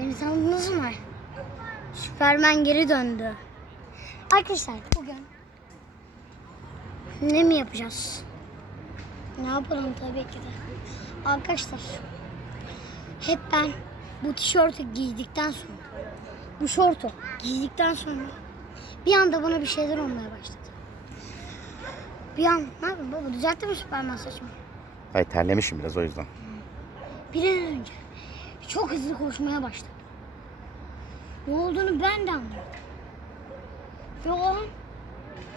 Beni tanıdınız mı? Süpermen geri döndü. Arkadaşlar bugün ne mi yapacağız? Ne yapalım tabii ki de. Arkadaşlar hep ben bu tişörtü giydikten sonra bu şortu giydikten sonra bir anda bana bir şeyler olmaya başladı. Bir an ne yapayım baba düzeltti mi Süperman saçımı? Hayır terlemişim biraz o yüzden. Bir an önce çok hızlı koşmaya başladım. Ne olduğunu ben de anladım. Ve o an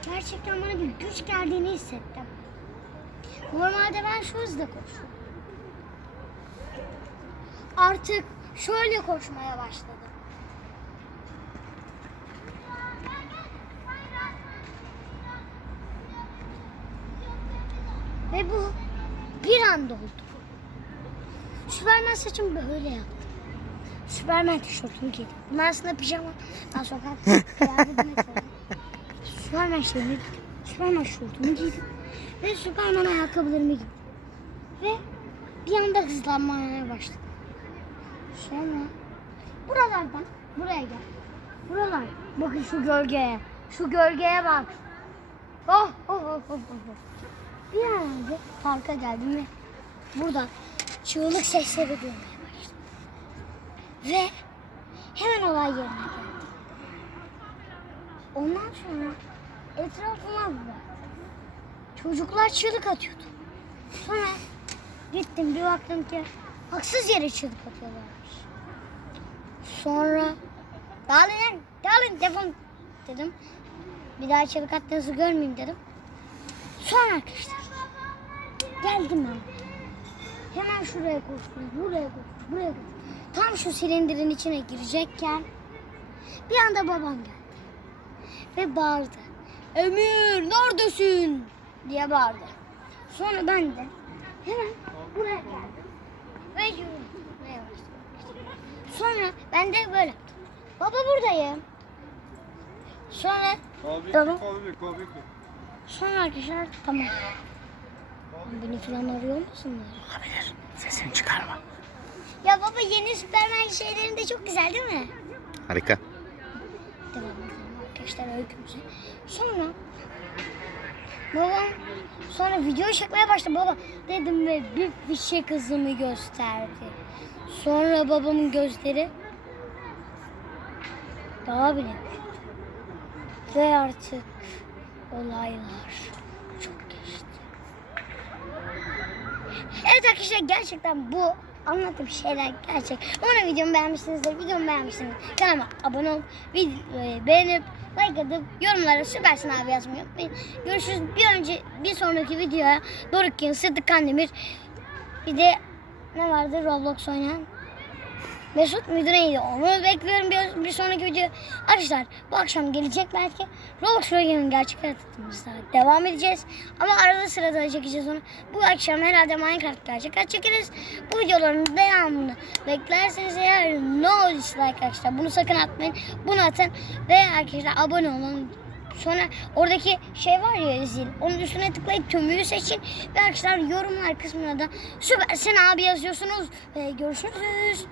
gerçekten bana bir güç geldiğini hissettim. Normalde ben şu hızla koşuyorum. Artık şöyle koşmaya başladım. Ve bu bir anda oldu. Süpermen saçımı böyle yaptım. Süpermen tişörtümü giydim. Bunlar aslında pijama. Ben sokak kıyafetimi. Süpermen şeyini giydim. Süpermen şortumu giydim. Ve Süpermen ayakkabılarımı giydim. Ve bir anda hızlanmaya başladım. Sonra buralardan buraya gel. Buralar. Bakın şu gölgeye. Şu gölgeye bak. Oh, oh, oh, oh, oh. oh. Bir an önce parka geldim ve buradan çığlık sesleri duymaya başladım. Ve hemen olay yerine geldim. Ondan sonra etrafıma baktım. Çocuklar çığlık atıyordu. Sonra gittim bir baktım ki haksız yere çığlık atıyorlarmış. Sonra dağılın dağılın defon dedim. Bir daha çığlık attığınızı görmeyeyim dedim. Sonra arkadaşlar geldim ben. Hemen şuraya koştum, buraya koştum, buraya koştum. Tam şu silindirin içine girecekken bir anda babam geldi. Ve bağırdı. Emir neredesin? diye bağırdı. Sonra ben de hemen buraya geldim. Ve yürümeye başladım. Sonra ben de böyle yaptım. Baba buradayım. Sonra kahve. Sonra arkadaşlar tamam. Beni falan arıyor musunlar? Olabilir. Sesini çıkarma. Ya baba yeni Superman şeylerinde çok güzel değil mi? Harika. Devam edelim arkadaşlar öykümüze. Sonra babam sonra video çekmeye başladı baba dedim ve bir fişek hızımı gösterdi. Sonra babamın gözleri daha bile. Ve artık olaylar çok geçti. Evet arkadaşlar gerçekten bu anlattığım şeyler gerçek. Umarım videomu beğenmişsinizdir. Videomu beğenmişsiniz. Kanalıma abone olup videoyu beğenip like atıp yorumlara süpersin abi yazmayı unutmayın. Görüşürüz. Bir önce bir sonraki videoya Doruk Yın, Sıddık Kandemir bir de ne vardı Roblox oynayan Mesut müdür neydi? Onu bekliyorum bir, bir sonraki video. Arkadaşlar bu akşam gelecek belki. Roblox Royale'in gerçek hayatımızda devam edeceğiz. Ama arada sırada çekeceğiz onu. Bu akşam herhalde Minecraft gerçek hayat çekeriz. Bu videoların devamını beklerseniz eğer no dislike arkadaşlar. Bunu sakın atmayın. Bunu atın. Ve arkadaşlar abone olun. Sonra oradaki şey var ya zil. Onun üstüne tıklayıp tümüyü seçin. Ve arkadaşlar yorumlar kısmına da süpersin abi yazıyorsunuz. Ve görüşürüz.